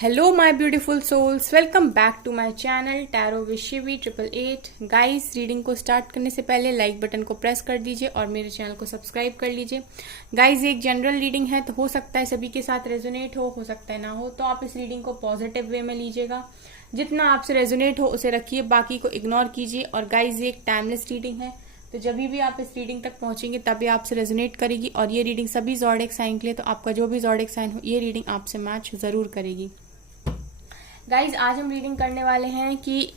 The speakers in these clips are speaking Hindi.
Hello my beautiful souls, welcome back to my channel tarot with Shivi 888। Guys, reading को स्टार्ट करने से पहले लाइक बटन को प्रेस कर दीजिए और मेरे चैनल को सब्सक्राइब कर लीजिए। गाइस, ये एक जनरल रीडिंग है, तो हो सकता है सभी के साथ रेजोनेट हो सकता है ना हो, तो आप इस रीडिंग को पॉजिटिव वे में लीजिएगा। जितना आपसे रेजोनेट हो उसे रखिए, बाकी को इग्नोर कीजिए। और गाइज, ये एक टाइमलेस रीडिंग है, तो जब भी आप इस रीडिंग तक पहुंचेंगे तभी आपसे रेजोनेट करेगी। और ये रीडिंग सभी ज़ोडिएक साइन के लिए, तो आपका जो भी ज़ोडिएक साइन हो, ये रीडिंग आपसे मैच जरूर करेगी। गाइज, आज हम रीडिंग करने वाले हैं कि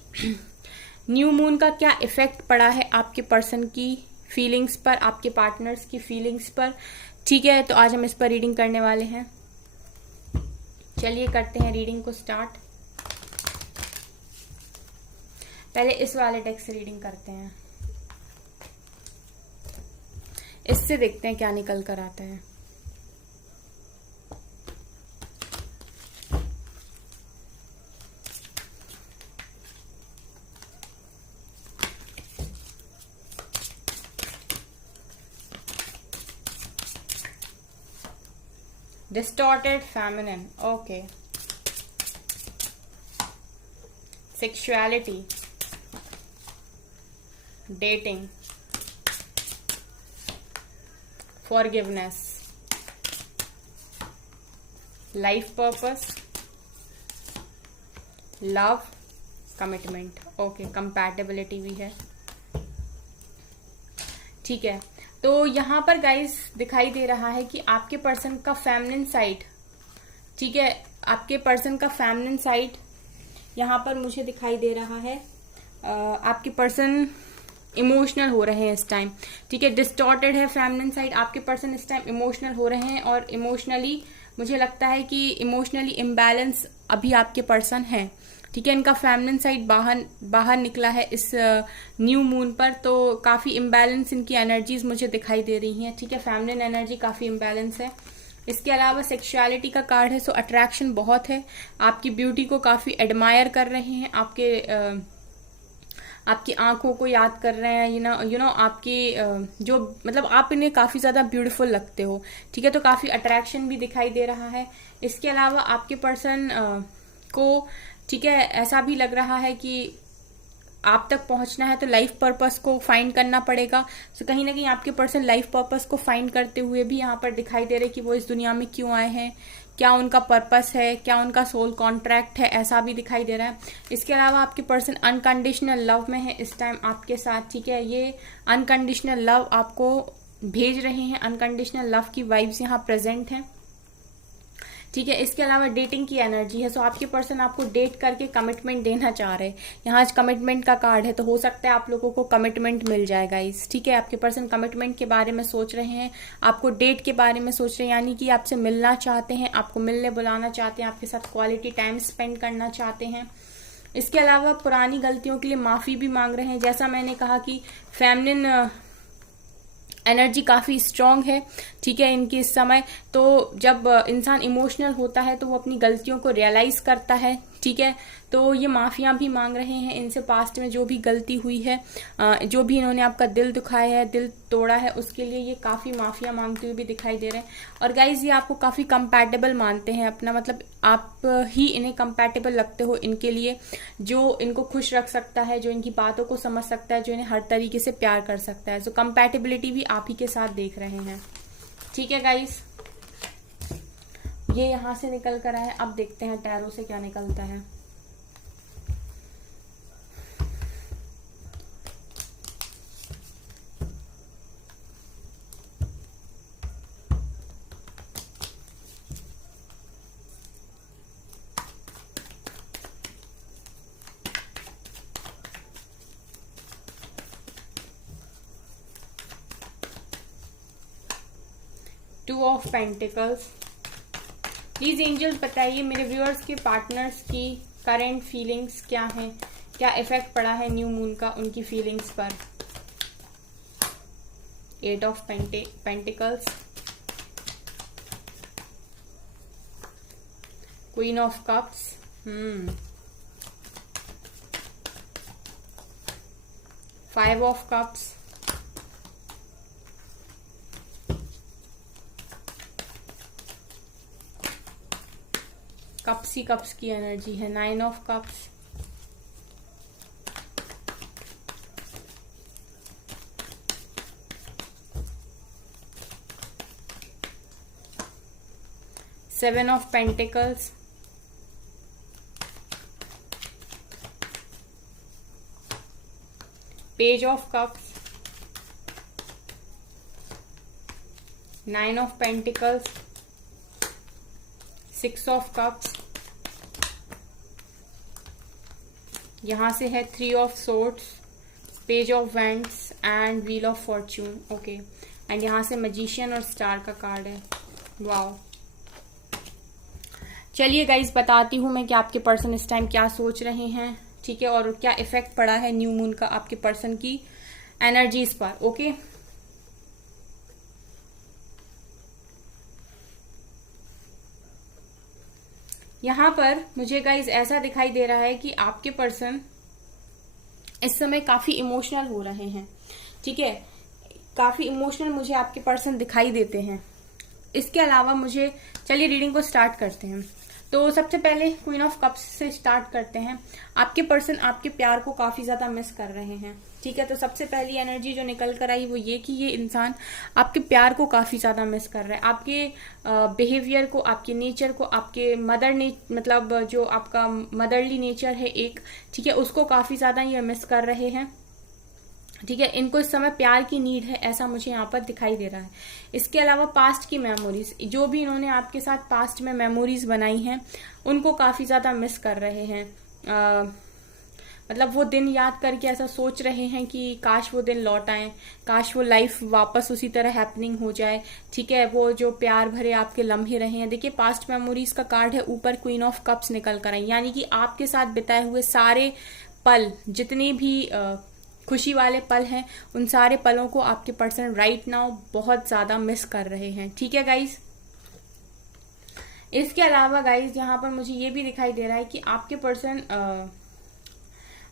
न्यू मून का क्या इफेक्ट पड़ा है आपके पर्सन की फीलिंग्स पर, आपके पार्टनर्स की फीलिंग्स पर। ठीक है, तो आज हम इस पर रीडिंग करने वाले हैं। चलिए करते हैं रीडिंग को स्टार्ट। पहले इस वाले डेक से रीडिंग करते हैं, इससे देखते हैं क्या निकल कर आता है। Distorted feminine, okay. Sexuality, dating, forgiveness, life purpose, love, commitment, okay. Compatibility भी है, ठीक है। तो यहाँ पर गाइस दिखाई दे रहा है कि आपके पर्सन का फेमिनिन साइड, ठीक है, आपके पर्सन का फेमिनिन साइड यहाँ पर मुझे दिखाई दे रहा है। आपके पर्सन इमोशनल हो रहे हैं इस टाइम, ठीक है। डिस्टॉर्टेड है फेमिनिन साइड, आपके पर्सन इस टाइम इमोशनल हो रहे हैं और इमोशनली मुझे लगता है कि इमोशनली इम्बैलेंस अभी आपके पर्सन है, ठीक है। इनका फेमिनिन साइड बाहर निकला है इस न्यू मून पर, तो काफी इम्बैलेंस इनकी एनर्जीज मुझे दिखाई दे रही हैं, ठीक है। फेमिनिन एनर्जी काफी इम्बैलेंस है। इसके अलावा सेक्सुअलिटी का कार्ड है, सो अट्रैक्शन बहुत है, आपकी ब्यूटी को काफी एडमायर कर रहे हैं, आपकी आंखों को याद कर रहे हैं, यू नो आपकी जो मतलब आप इन्हें काफी ज्यादा ब्यूटीफुल लगते हो, ठीक है। तो काफी अट्रैक्शन भी दिखाई दे रहा है। इसके अलावा आपके पर्सन को, ठीक है, ऐसा भी लग रहा है कि आप तक पहुंचना है तो लाइफ पर्पस को फाइंड करना पड़ेगा। तो कहीं ना कहीं आपके पर्सन लाइफ पर्पस को फाइंड करते हुए भी यहाँ पर दिखाई दे रहे कि वो इस दुनिया में क्यों आए हैं, क्या उनका पर्पस है, क्या उनका सोल कॉन्ट्रैक्ट है, ऐसा भी दिखाई दे रहा है। इसके अलावा आपके पर्सन अनकंडीशनल लव में है इस टाइम आपके साथ, ठीक है। ये अनकंडीशनल लव आपको भेज रहे हैं, अनकंडीशनल लव की वाइब्स यहाँ प्रेजेंट हैं, ठीक है। इसके अलावा डेटिंग की एनर्जी है, सो आपके पर्सन आपको डेट करके कमिटमेंट देना चाह रहे हैं। यहाँ आज कमिटमेंट का कार्ड है, तो हो सकता है आप लोगों को कमिटमेंट मिल जाएगा इस, ठीक है। आपके पर्सन कमिटमेंट के बारे में सोच रहे हैं, आपको डेट के बारे में सोच रहे हैं, यानी कि आपसे मिलना चाहते हैं, आपको मिलने बुलाना चाहते हैं, आपके साथ क्वालिटी टाइम स्पेंड करना चाहते हैं। इसके अलावा पुरानी गलतियों के लिए माफी भी मांग रहे हैं। जैसा मैंने कहा कि फेमिनिन एनर्जी काफी स्ट्रांग है, ठीक है, इनकी इस समय। तो जब इंसान इमोशनल होता है तो वो अपनी गलतियों को रियलाइज करता है, ठीक है। तो ये माफिया भी मांग रहे हैं इनसे, पास्ट में जो भी गलती हुई है, जो भी इन्होंने आपका दिल दुखाया है, दिल तोड़ा है, उसके लिए ये काफी माफिया मांगते हुए भी दिखाई दे रहे हैं। और गाइज, ये आपको काफी कंपैटिबल मानते हैं अपना, मतलब आप ही इन्हें कंपैटिबल लगते हो इनके लिए, जो इनको खुश रख सकता है, जो इनकी बातों को समझ सकता है, जो इन्हें हर तरीके से प्यार कर सकता है। सो कंपैटिबिलिटी भी आप ही के साथ देख रहे हैं, ठीक है गाइज। ये यहां से निकल कर आया, अब देखते हैं टैरो से क्या निकलता है। Two of pentacles. Please angels बताइए मेरे व्यूअर्स के पार्टनर्स की करंट फीलिंग्स क्या हैं, क्या इफेक्ट पड़ा है न्यू मून का उनकी फीलिंग्स पर। 8 of pentacles, queen of cups, 5 of cups, cups he cups की एनर्जी है, 9 of cups, seven of pentacles, page of cups, 9 of pentacles, 6 of cups, यहां से है 3 of swords, page of wands and wheel of Fortune. Okay, and यहां से मैजिशियन और स्टार का कार्ड है। वाओ, चलिए गाइज बताती हूँ मैं कि आपके पर्सन इस टाइम क्या सोच रहे हैं, ठीक है, और क्या इफेक्ट पड़ा है न्यू मून का आपके पर्सन की एनर्जीज पर। ओके, यहां पर मुझे गाइज ऐसा दिखाई दे रहा है कि आपके पर्सन इस समय काफी इमोशनल हो रहे हैं, ठीक है, काफी इमोशनल मुझे आपके पर्सन दिखाई देते हैं। इसके अलावा मुझे, चलिए रीडिंग को स्टार्ट करते हैं। तो सबसे पहले क्वीन ऑफ कप्स से स्टार्ट करते हैं। आपके पर्सन आपके प्यार को काफी ज्यादा मिस कर रहे हैं, ठीक है। तो सबसे पहली एनर्जी जो निकल कर आई वो ये कि ये इंसान आपके प्यार को काफी ज्यादा मिस कर रहा है, आपके बिहेवियर को, आपके नेचर को, आपके मतलब जो आपका मदरली नेचर है एक, ठीक है, उसको काफी ज्यादा ये मिस कर रहे हैं, ठीक है। इनको इस समय प्यार की नीड है, ऐसा मुझे यहाँ पर दिखाई दे रहा है। इसके अलावा पास्ट की मेमोरीज, जो भी इन्होंने आपके साथ पास्ट में मेमोरीज बनाई हैं, उनको काफी ज्यादा मिस कर रहे हैं। मतलब वो दिन याद करके ऐसा सोच रहे हैं कि काश वो दिन लौट आए, काश वो लाइफ वापस उसी तरह हैपनिंग हो जाए, ठीक है। वो जो प्यार भरे आपके लम्हे रहे हैं, देखिए पास्ट मेमोरीज का कार्ड है, ऊपर क्वीन ऑफ कप्स निकल कर आई, यानी कि आपके साथ बिताए हुए सारे पल, जितने भी खुशी वाले पल हैं, उन सारे पलों को आपके पर्सन राइट नाउ बहुत ज्यादा मिस कर रहे हैं, ठीक है गाइज। इसके अलावा गाइज यहाँ पर मुझे ये भी दिखाई दे रहा है कि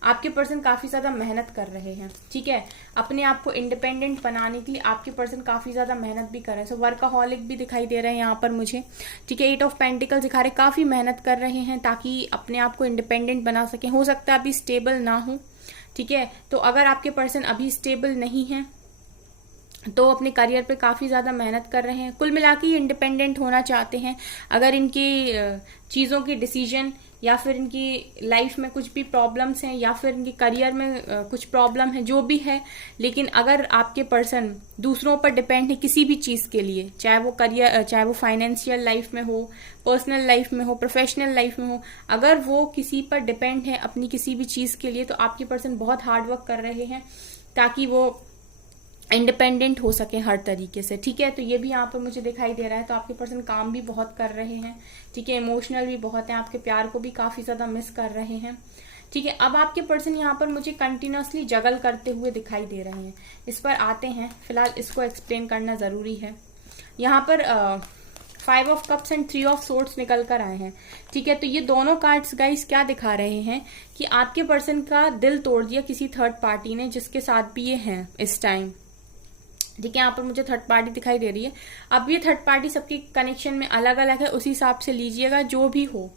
आपके पर्सन काफी ज्यादा मेहनत कर रहे हैं, ठीक है। अपने आप को इंडिपेंडेंट बनाने के लिए आपके पर्सन काफी ज्यादा मेहनत भी कर रहे हैं। सो वर्कaholic भी दिखाई दे रहे हैं यहाँ पर मुझे, ठीक है। 8 ऑफ पेंटिकल्स दिखा रहे, काफी मेहनत कर रहे हैं ताकि अपने आप को इंडिपेंडेंट बना सके। हो सकता है अभी स्टेबल ना हो, ठीक है। तो अगर आपके पर्सन अभी स्टेबल नहीं है तो अपने करियर पे काफी ज्यादा मेहनत कर रहे हैं, कुल मिला के इंडिपेंडेंट होना चाहते हैं। अगर इनकी चीजों की डिसीजन या फिर इनकी लाइफ में कुछ भी प्रॉब्लम्स हैं या फिर इनके करियर में कुछ प्रॉब्लम है, जो भी है, लेकिन अगर आपके पर्सन दूसरों पर डिपेंड है किसी भी चीज के लिए, चाहे वो करियर, चाहे वो फाइनेंशियल लाइफ में हो, पर्सनल लाइफ में हो, प्रोफेशनल लाइफ में हो, अगर वो किसी पर डिपेंड है अपनी किसी भी चीज के लिए, तो आपके पर्सन बहुत हार्ड वर्क कर रहे हैं ताकि वो इंडिपेंडेंट हो सके हर तरीके से, ठीक है। तो ये भी यहाँ पर मुझे दिखाई दे रहा है। तो आपके पर्सन काम भी बहुत कर रहे हैं, ठीक है, इमोशनल भी बहुत है, आपके प्यार को भी काफी ज्यादा मिस कर रहे हैं, ठीक है। अब आपके पर्सन यहाँ पर मुझे कंटिन्यूअसली जगल करते हुए दिखाई दे रहे हैं। इस पर आते हैं, फिलहाल इसको एक्सप्लेन करना जरूरी है। यहाँ पर 5 of cups and 3 of swords निकल कर आए हैं, ठीक है। तो ये दोनों कार्ड्स गाइस क्या दिखा रहे हैं कि आपके पर्सन का दिल तोड़ दिया किसी थर्ड पार्टी ने, जिसके साथ भी ये हैं इस टाइम, ठीक है। यहाँ पर मुझे थर्ड पार्टी दिखाई दे रही है। अब ये थर्ड पार्टी सबके कनेक्शन में अलग अलग है, उसी हिसाब से लीजिएगा जो भी हो।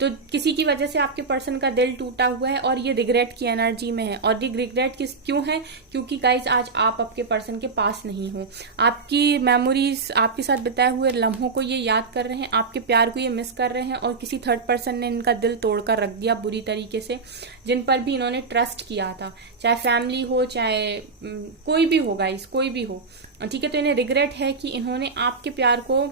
तो किसी की वजह से आपके पर्सन का दिल टूटा हुआ है और ये रिग्रेट की एनर्जी में है। और ये रिग्रेट क्यों है? क्योंकि गाइज आज आप आपके पर्सन के पास नहीं हो, आपकी मेमोरीज, आपके साथ बिताए हुए लम्हों को ये याद कर रहे हैं, आपके प्यार को ये मिस कर रहे हैं, और किसी थर्ड पर्सन ने इनका दिल तोड़कर रख दिया बुरी तरीके से, जिन पर भी इन्होंने ट्रस्ट किया था, चाहे फैमिली हो, चाहे कोई भी हो गाइज, कोई भी हो, ठीक है। तो इन्हें रिग्रेट है कि इन्होंने आपके प्यार को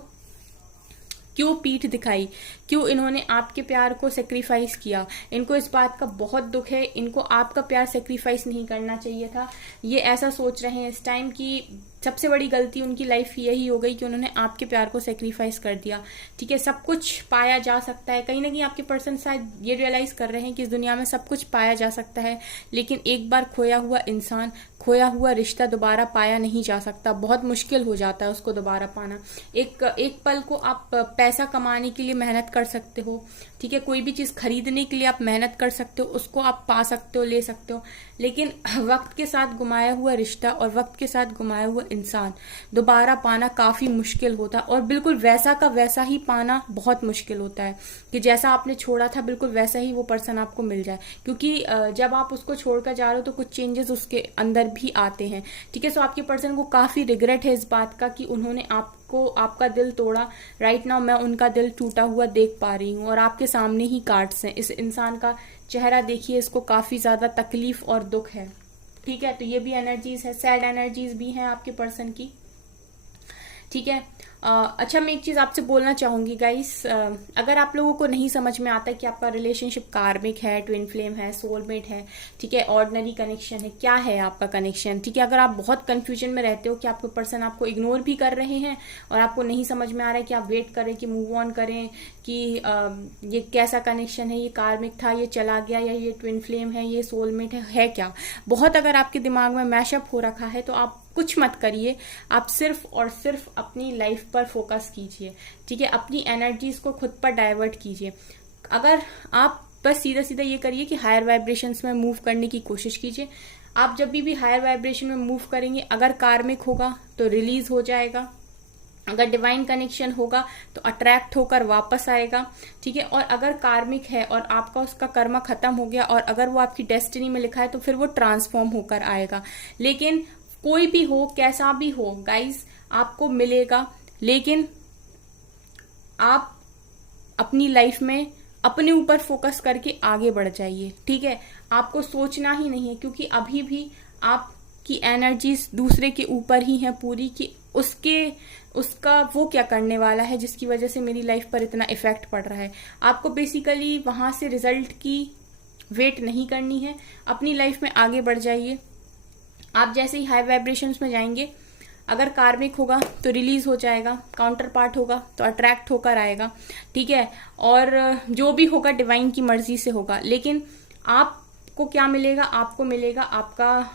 क्यों पीठ दिखाई, क्यों इन्होंने आपके प्यार को सेक्रीफाइस किया। इनको इस बात का बहुत दुख है, इनको आपका प्यार सेक्रीफाइस नहीं करना चाहिए था। ये ऐसा सोच रहे हैं इस टाइम कि सबसे बड़ी गलती उनकी लाइफ यही हो गई कि उन्होंने आपके प्यार को सेक्रीफाइस कर दिया, ठीक है। सब कुछ पाया जा सकता है, कहीं ना कहीं आपके पर्सन शायद ये रियलाइज कर रहे हैं कि इस दुनिया में सब कुछ पाया जा सकता है, लेकिन एक बार खोया हुआ इंसान खोया हुआ रिश्ता दोबारा पाया नहीं जा सकता, बहुत मुश्किल हो जाता है उसको दोबारा पाना। एक पल को आप पैसा कमाने के लिए मेहनत कर सकते हो, ठीक है, कोई भी चीज खरीदने के लिए आप मेहनत कर सकते हो, उसको आप पा सकते हो, ले सकते हो, लेकिन वक्त के साथ गुमाया हुआ रिश्ता और वक्त के साथ गुमाया हुआ इंसान दोबारा पाना काफी मुश्किल होता है, और बिल्कुल वैसा का वैसा ही पाना बहुत मुश्किल होता है कि जैसा आपने छोड़ा था बिल्कुल वैसा ही वो पर्सन आपको मिल जाए, क्योंकि जब आप उसको छोड़कर जा रहे हो तो कुछ चेंजेस उसके अंदर भी आते हैं, ठीक है। सो आपके पर्सन को काफी रिग्रेट है इस बात का कि उन्होंने आपको आपका दिल तोड़ा। राइट नाउ मैं उनका दिल टूटा हुआ देख पा रही हूँ और आपके सामने ही कार्ड्स हैं। इस इंसान का चेहरा देखिए, इसको काफी ज्यादा तकलीफ और दुख है, ठीक है। तो ये भी एनर्जीज है, सैड एनर्जीज भी हैं आपके पर्सन की, ठीक है। अच्छा, मैं एक चीज आपसे बोलना चाहूंगी गाइस, अगर आप लोगों को नहीं समझ में आता कि आपका रिलेशनशिप कार्मिक है, ट्विन फ्लेम है, सोलमेट है, ठीक है, ऑर्डिनरी कनेक्शन है, क्या है आपका कनेक्शन, ठीक है, अगर आप बहुत कंफ्यूजन में रहते हो कि आपके पर्सन आपको इग्नोर भी कर रहे हैं और आपको नहीं समझ में आ रहा है कि आप वेट करें कि मूव ऑन करें कि ये कैसा कनेक्शन है, ये कार्मिक था, ये चला गया, या ये ट्विन फ्लेम है, ये सोलमेट है क्या, बहुत अगर आपके दिमाग में मैशअप हो रखा है तो आप कुछ मत करिए, आप सिर्फ और सिर्फ अपनी लाइफ पर फोकस कीजिए, ठीक है, अपनी एनर्जीज को खुद पर डाइवर्ट कीजिए। अगर आप बस सीधा सीधा ये करिए कि हायर वाइब्रेशंस में मूव करने की कोशिश कीजिए। आप जब भी हायर वाइब्रेशन में मूव करेंगे, अगर कार्मिक होगा तो रिलीज हो जाएगा, अगर डिवाइन कनेक्शन होगा तो अट्रैक्ट होकर वापस आएगा, ठीक है, और अगर कार्मिक है और आपका उसका कर्मा खत्म हो गया और अगर वो आपकी डेस्टिनी में लिखा है तो फिर वो ट्रांसफॉर्म होकर आएगा। लेकिन कोई भी हो, कैसा भी हो गाइस, आपको मिलेगा, लेकिन आप अपनी लाइफ में अपने ऊपर फोकस करके आगे बढ़ जाइए, ठीक है। आपको सोचना ही नहीं है, क्योंकि अभी भी आपकी एनर्जीज दूसरे के ऊपर ही है पूरी, कि उसका वो क्या करने वाला है जिसकी वजह से मेरी लाइफ पर इतना इफेक्ट पड़ रहा है। आपको बेसिकली वहां से रिजल्ट की वेट नहीं करनी है, अपनी लाइफ में आगे बढ़ जाइए। आप जैसे ही हाई वाइब्रेशंस में जाएंगे, अगर कार्मिक होगा तो रिलीज हो जाएगा, काउंटर पार्ट होगा तो अट्रैक्ट होकर आएगा, ठीक है, और जो भी होगा डिवाइन की मर्जी से होगा। लेकिन आपको क्या मिलेगा? आपको मिलेगा आपका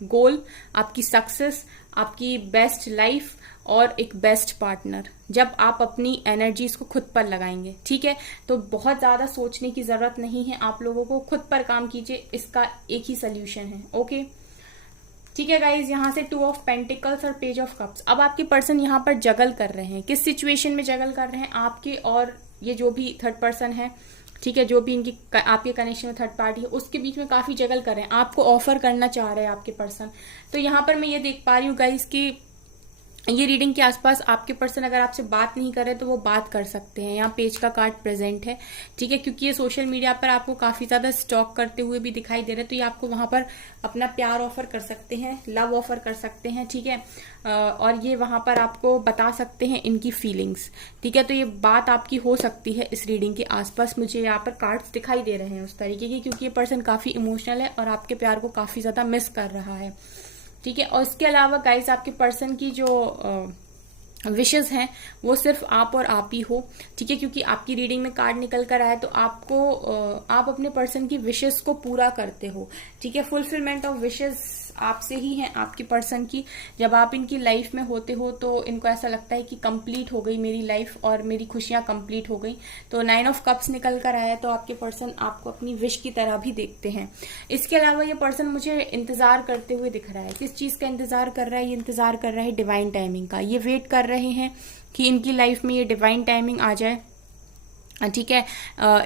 गोल, आपकी सक्सेस, आपकी बेस्ट लाइफ और एक बेस्ट पार्टनर, जब आप अपनी एनर्जीज को खुद पर लगाएंगे, ठीक है। तो बहुत ज्यादा सोचने की जरूरत नहीं है, आप लोगों को खुद पर काम कीजिए, इसका एक ही सोल्यूशन है, ओके, ठीक है गाइज। यहाँ से 2 ऑफ पेंटिकल्स और पेज ऑफ कप्स। अब आपके पर्सन यहाँ पर जगल कर रहे हैं, किस सिचुएशन में जगल कर रहे हैं? आपके और ये जो भी थर्ड पर्सन है, ठीक है, जो भी इनकी आपके कनेक्शन में थर्ड पार्टी है, उसके बीच में काफी जगल कर रहे हैं, आपको ऑफर करना चाह रहे हैं आपके पर्सन। तो यहाँ पर मैं ये देख पा रही हूँ गाइज कि ये रीडिंग के आसपास आपके पर्सन अगर आपसे बात नहीं कर रहे तो वो बात कर सकते हैं। यहाँ पेज का कार्ड प्रेजेंट है, ठीक है, क्योंकि ये सोशल मीडिया पर आपको काफी ज्यादा स्टॉक करते हुए भी दिखाई दे रहे हैं, तो ये आपको वहां पर अपना प्यार ऑफर कर सकते हैं, लव ऑफर कर सकते हैं, ठीक है, और ये वहां पर आपको बता सकते हैं इनकी फीलिंग्स, ठीक है। तो ये बात आपकी हो सकती है इस रीडिंग के आसपास। मुझे यहाँ पर कार्ड्स दिखाई दे रहे हैं उस तरीके के, क्योंकि ये पर्सन काफी इमोशनल है और आपके प्यार को काफी ज्यादा मिस कर रहा है, ठीक है। और इसके अलावा गाइस, आपके पर्सन की जो विशेस हैं वो सिर्फ आप और आप ही हो, ठीक है, क्योंकि आपकी रीडिंग में कार्ड निकल कर आया तो आप अपने पर्सन की विशेस को पूरा करते हो, ठीक है। फुलफिलमेंट ऑफ विशेस आपसे ही है आपकी पर्सन की। जब आप इनकी लाइफ में होते हो तो इनको ऐसा लगता है कि कंप्लीट हो गई मेरी लाइफ और मेरी खुशियां कंप्लीट हो गई। तो 9 ऑफ कप्स निकल कर आया, तो आपके पर्सन आपको अपनी विश की तरह भी देखते हैं। इसके अलावा ये पर्सन मुझे इंतजार करते हुए दिख रहा है। किस चीज का इंतजार कर रहा है? ये इंतजार कर रहा है डिवाइन टाइमिंग का। ये वेट कर रहे हैं कि इनकी लाइफ में ये डिवाइन टाइमिंग आ जाए, ठीक है।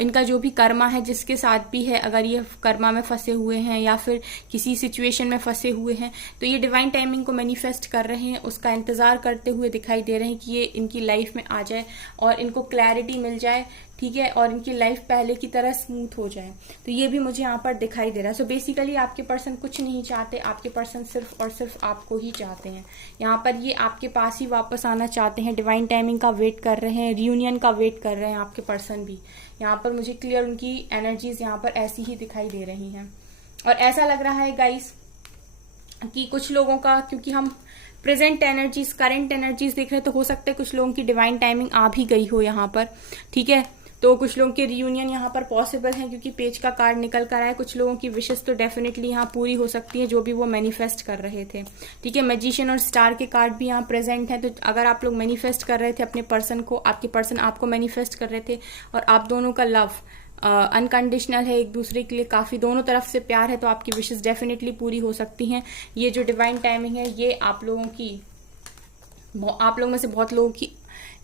इनका जो भी कर्मा है, जिसके साथ भी है, अगर ये कर्मा में फंसे हुए हैं या फिर किसी सिचुएशन में फंसे हुए हैं, तो ये डिवाइन टाइमिंग को मैनिफेस्ट कर रहे हैं, उसका इंतजार करते हुए दिखाई दे रहे हैं कि ये इनकी लाइफ में आ जाए और इनको क्लैरिटी मिल जाए, ठीक है, और इनकी लाइफ पहले की तरह स्मूथ हो जाए। तो ये भी मुझे यहाँ पर दिखाई दे रहा है। सो बेसिकली आपके पर्सन कुछ नहीं चाहते, आपके पर्सन सिर्फ और सिर्फ आपको ही चाहते हैं। यहाँ पर ये आपके पास ही वापस आना चाहते हैं, डिवाइन टाइमिंग का वेट कर रहे हैं, रियूनियन का वेट कर रहे हैं आपके पर्सन भी। यहाँ पर मुझे क्लियर उनकी एनर्जीज यहाँ पर ऐसी ही दिखाई दे रही हैं। और ऐसा लग रहा है गाइस कि कुछ लोगों का, क्योंकि हम प्रेजेंट एनर्जीज, करंट एनर्जीज देख रहे हैं, तो हो सकता है कुछ लोगों की डिवाइन टाइमिंग आ भी गई हो यहाँ पर, ठीक है। तो कुछ लोगों के रियूनियन यहाँ पर पॉसिबल है क्योंकि पेज का कार्ड निकल कर आया। कुछ लोगों की विशेष तो डेफिनेटली यहाँ पूरी हो सकती है जो भी वो मैनिफेस्ट कर रहे थे। ठीक है, मैजिशियन और स्टार के कार्ड भी यहाँ प्रेजेंट है। तो अगर आप लोग मैनिफेस्ट कर रहे थे अपने पर्सन को, आपके पर्सन आपको मैनिफेस्ट कर रहे थे और आप दोनों का लव अनकंडीशनल है, एक दूसरे के लिए काफी दोनों तरफ से प्यार है, तो आपकी विशेष डेफिनेटली पूरी हो सकती हैं। ये जो डिवाइन टाइमिंग है ये आप लोगों में से बहुत लोगों की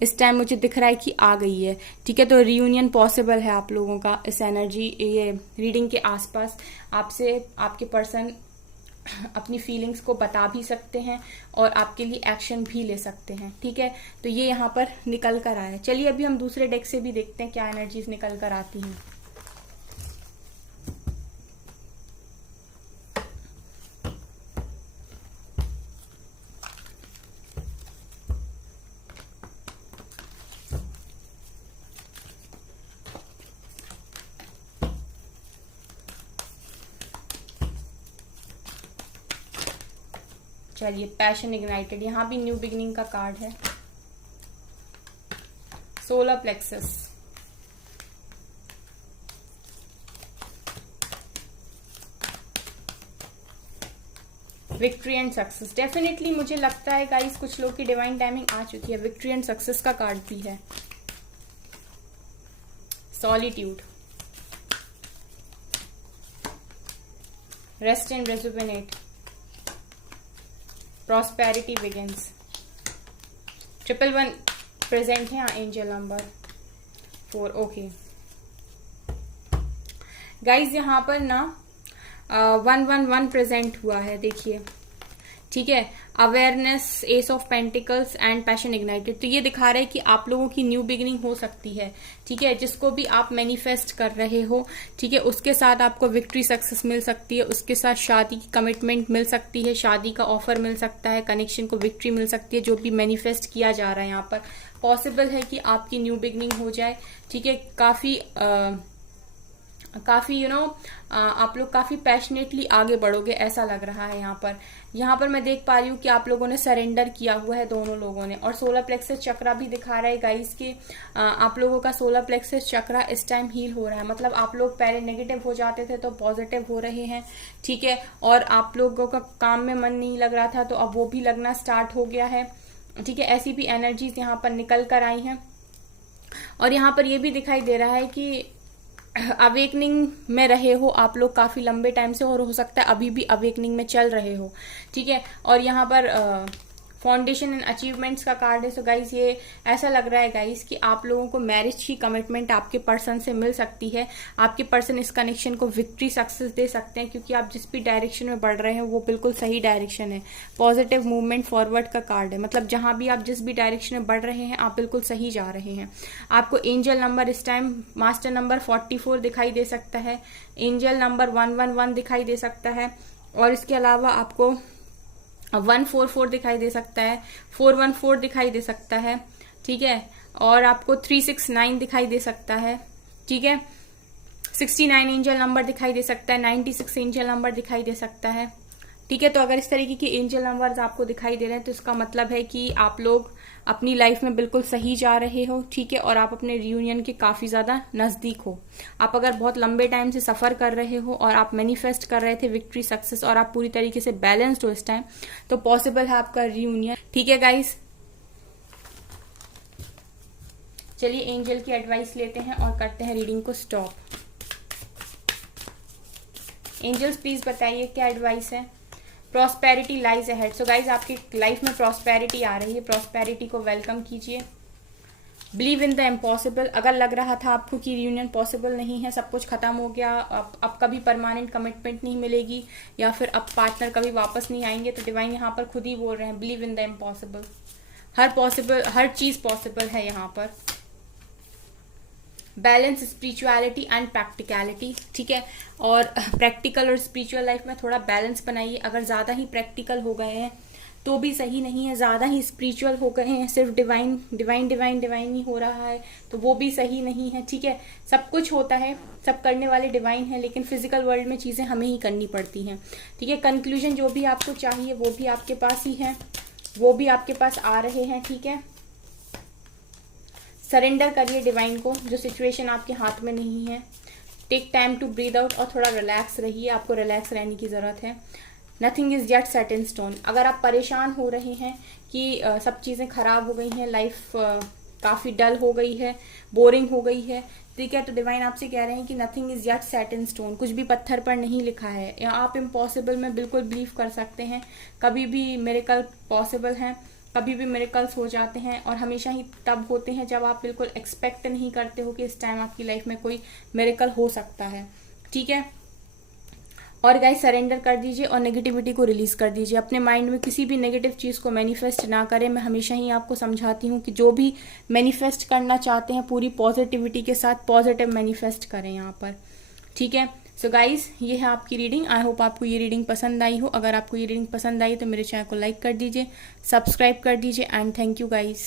इस टाइम मुझे दिख रहा है कि आ गई है। ठीक है, तो रियूनियन पॉसिबल है आप लोगों का इस एनर्जी ये रीडिंग के आसपास। आपसे आपके पर्सन अपनी फीलिंग्स को बता भी सकते हैं और आपके लिए एक्शन भी ले सकते हैं। ठीक है, तो ये यहाँ पर निकल कर आया है। चलिए अभी हम दूसरे डेक से भी देखते हैं क्या एनर्जीज निकल कर आती हैं। चलिए, पैशन इग्नाइटेड, यहाँ भी न्यू बिगिनिंग का कार्ड है। Solar plexus, victory and success. Definitely मुझे लगता है गाइस कुछ लोग की डिवाइन टाइमिंग आ चुकी है। विक्ट्री एंड सक्सेस का कार्ड भी है। Solitude, rest and rejuvenate, prosperity begins, 111 present है। Angel number 4। ओके गाइज, यहाँ पर ना 111 प्रेजेंट हुआ है, देखिए। ठीक है, awareness, S of pentacles and passion ignited. तो ये दिखा रहा है कि आप लोगों की न्यू बिगिनिंग हो सकती है। ठीक है, जिसको भी आप मैनिफेस्ट कर रहे हो, ठीक है, उसके साथ आपको विक्ट्री सक्सेस मिल सकती है। उसके साथ शादी की कमिटमेंट मिल सकती है, शादी का ऑफर मिल सकता है, कनेक्शन को विक्ट्री मिल सकती है। जो भी मैनिफेस्ट किया जा रहा है यहाँ पर पॉसिबल है कि आपकी न्यू बिगिनिंग हो जाए। ठीक है, काफी आप लोग काफी पैशनेटली आगे बढ़ोगे ऐसा लग रहा है। यहाँ पर मैं देख पा रही हूँ कि आप लोगों ने सरेंडर किया हुआ है, दोनों लोगों ने। और सोलर प्लेक्सस चक्रा भी दिखा रहा है गाइस कि आप लोगों का सोलर प्लेक्सस चक्रा इस टाइम हील हो रहा है। मतलब आप लोग पहले नेगेटिव हो जाते थे तो पॉजिटिव हो रहे हैं। ठीक है, और आप लोगों का काम में मन नहीं लग रहा था तो अब वो भी लगना स्टार्ट हो गया है। ठीक है, ऐसी भी एनर्जीज यहाँ पर निकल कर आई हैं। और यहाँ पर ये भी दिखाई दे रहा है कि अवेकनिंग में रहे हो आप लोग काफी लंबे टाइम से, और हो सकता है अभी भी अवेकनिंग में चल रहे हो। ठीक है, और यहाँ पर फाउंडेशन एंड अचीवमेंट्स का कार्ड है। सो गाइस, ये ऐसा लग रहा है गाइस कि आप लोगों को मैरिज की कमिटमेंट आपके पर्सन से मिल सकती है। आपके पर्सन इस कनेक्शन को विक्ट्री सक्सेस दे सकते हैं क्योंकि आप जिस भी डायरेक्शन में बढ़ रहे हैं वो बिल्कुल सही डायरेक्शन है। पॉजिटिव मूवमेंट फॉरवर्ड का कार्ड है। मतलब जहां भी आप जिस भी डायरेक्शन में बढ़ रहे हैं आप बिल्कुल सही जा रहे हैं। आपको एंजल नंबर इस टाइम मास्टर नंबर 44 दिखाई दे सकता है, एंजल नंबर 111 दिखाई दे सकता है, और इसके अलावा आपको 144 दिखाई दे सकता है, 414 दिखाई दे सकता है। ठीक है, और आपको 369 दिखाई दे सकता है। ठीक है, 69 एंजल नंबर दिखाई दे सकता है, 96 एंजल नंबर दिखाई दे सकता है। ठीक है, तो अगर इस तरीके के एंजल नंबर्स आपको दिखाई दे रहे हैं तो इसका मतलब है कि आप लोग अपनी लाइफ में बिल्कुल सही जा रहे हो। ठीक है, और आप अपने रियूनियन के काफी ज्यादा नजदीक हो। आप अगर बहुत लंबे टाइम से सफर कर रहे हो और आप मैनिफेस्ट कर रहे थे विक्ट्री सक्सेस और आप पूरी तरीके से बैलेंस्ड हो इस टाइम, तो पॉसिबल है आपका रियूनियन। ठीक है गाइस, चलिए एंजल की एडवाइस लेते हैं और करते हैं रीडिंग को स्टॉप। एंजल्स प्लीज बताइए क्या एडवाइस है। Prosperity lies ahead. So guys, आपकी लाइफ में प्रॉस्पेरिटी आ रही है, प्रॉस्पेरिटी को वेलकम कीजिए। Believe in the impossible. अगर लग रहा था आपको कि रियूनियन पॉसिबल नहीं है, सब कुछ खत्म हो गया, अब कभी परमानेंट कमिटमेंट नहीं मिलेगी, या फिर अब पार्टनर कभी वापस नहीं आएंगे, तो डिवाइन यहाँ पर खुद ही बोल रहे हैं बिलीव इन द इम्पॉसिबल। हर चीज पॉसिबल है यहाँ पर। Balance spirituality and practicality. ठीक है, और प्रैक्टिकल और स्पिरिचुअल लाइफ में थोड़ा बैलेंस बनाइए। अगर ज्यादा ही प्रैक्टिकल हो गए हैं तो भी सही नहीं है, ज्यादा ही स्पिरिचुअल हो गए हैं, सिर्फ डिवाइन ही हो रहा है तो वो भी सही नहीं है। ठीक है, सब कुछ होता है, सब करने वाले डिवाइन है, लेकिन फिजिकल वर्ल्ड में चीजें हमें ही करनी पड़ती हैं। ठीक है, कंक्लूजन जो भी आपको चाहिए वो भी आपके पास ही है, वो भी आपके पास आ रहे हैं। ठीक है, सरेंडर करिए डिवाइन को, जो सिचुएशन आपके हाथ में नहीं है। Take time to breathe out और थोड़ा रिलैक्स रहिए, आपको रिलैक्स रहने की ज़रूरत है। Nothing is yet set in stone. अगर आप परेशान हो रहे हैं कि सब चीज़ें खराब हो गई हैं, लाइफ काफ़ी डल हो गई है, बोरिंग हो गई है, ठीक है, तो डिवाइन आपसे कह रहे हैं कि nothing is yet set in stone, कुछ भी पत्थर पर नहीं लिखा है। या आप इम्पॉसिबल में बिल्कुल बिलीव कर सकते हैं, कभी भी मिरेकल पॉसिबल हैं, कभी भी मिरेकल्स हो जाते हैं, और हमेशा ही तब होते हैं जब आप बिल्कुल एक्सपेक्ट नहीं करते हो कि इस टाइम आपकी लाइफ में कोई मिरेकल हो सकता है, ठीक है। और गाइस सरेंडर कर दीजिए और नेगेटिविटी को रिलीज कर दीजिए। अपने माइंड में किसी भी नेगेटिव चीज़ को मैनिफेस्ट ना करें। मैं हमेशा ही आपको समझाती हूँ कि जो भी मैनिफेस्ट करना चाहते हैं पूरी पॉजिटिविटी के साथ पॉजिटिव मैनिफेस्ट करें यहाँ पर, ठीक है। सो गाइज ये है आपकी रीडिंग। आई होप आपको ये रीडिंग पसंद आई हो। अगर आपको ये रीडिंग पसंद आई तो मेरे चैनल को लाइक कर दीजिए, सब्सक्राइब कर दीजिए, एंड थैंक यू गाइज।